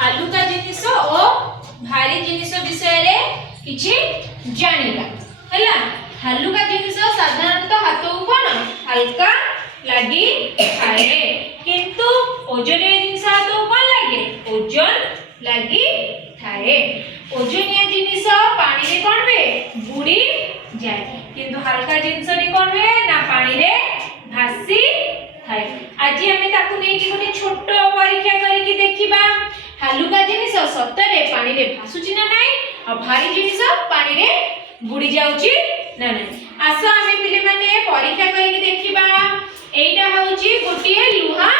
हालुका जिनिस और भारी जिनिस विषय रे किछि जानिबा हैला। हालुका जिनिस साधारणतः हाथ को कोन हल्का लागि थाए किंतु ओजनिया जिनिस हाथ को कोन लागे ओजन लागि थाए। ओजनिया जिनिस पानी रे कोन बे बुडी जाए किंतु हल्का जिनिस रे कोन बे ना पानी रे भासी थाए। आज हमें ताकू नै कि गोटे छोट परीक्षा करिकि देखिबा हालुका जिनिस सतरे पानी रे भासुची ना नाही और भारी जिनिस पानी रे बुडी जाउची ना नाही। आसो आमे पिले माने परीक्षा करिकि देखिबा। एइटा होउची गोटिए लुहा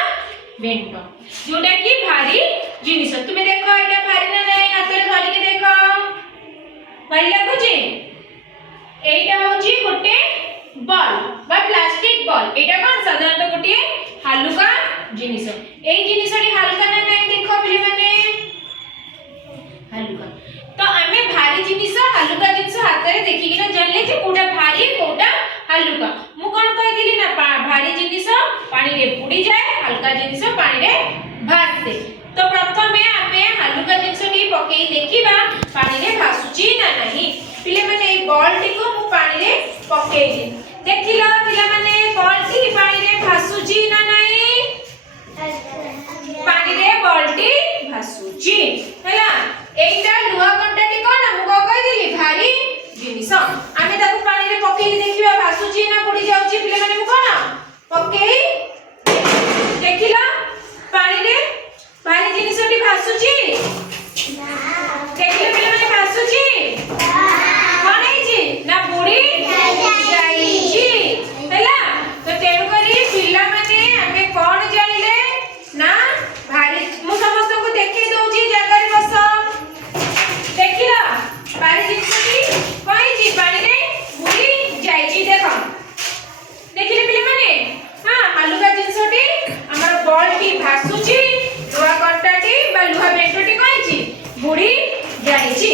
बेंट जोटा कि भारी जिनिस। तुमे देखो एटा भारी ना नाही हाथ रे धरि के देखो भारी लागुची। एइटा होउची गोटे बॉल बा प्लास्टिक बॉल। एटा कोन साधारणतः गोटिए हालुका जिनिस। एई जिनिसटी हल्का ना नाही देखो पिले माने हालुका। तो आमे भारी जिनिस हालुका जिनिस हाथ रे देखि कि ना जानले जे कोडा भारी कोडा हालुका। मु कोन कहि दिली ना भारी जिनिस पानी रे बुडी जाए हल्का जिनिस पानी रे भासे। तो प्रथमे आमे हालुका जिनिसटी पकेई देखिबा पानी रे भासुची ना नाही। पिले माने ए बॉल टी को मु पानी रे पकेई दि देखिला पिले माने बॉल टी पानी रे भासुची ना नाही पानी रे बॉल टी भासुची हैला। एइटा लुहा कंटाटी कोन मु को कहि दिली भारी जिनिस। आमे ताकू पानी रे पकेई देखिबा भासुची ना बुडी जाउची पिले माने मु कोन पकेई देखिला पानी रे भारी जिनिसटी भासुची ना देखिले पिले माने भासुची कोन हेची ना बुडी जाईची हैला। तो तेनु करी पिला माने आमे कोन जानिले ना भारी मु समस्त को देखि दउची जगह रे बस देखिला भारी जिनिसटी कोइची पानी रे बुडी जाईची देखो देखिले पिले माने। हां हालुका जिनिसटी हमर बॉल टी भासुची लुहा कंटाटी बा लुहा बेंटटी कोइची बुडी जाईची।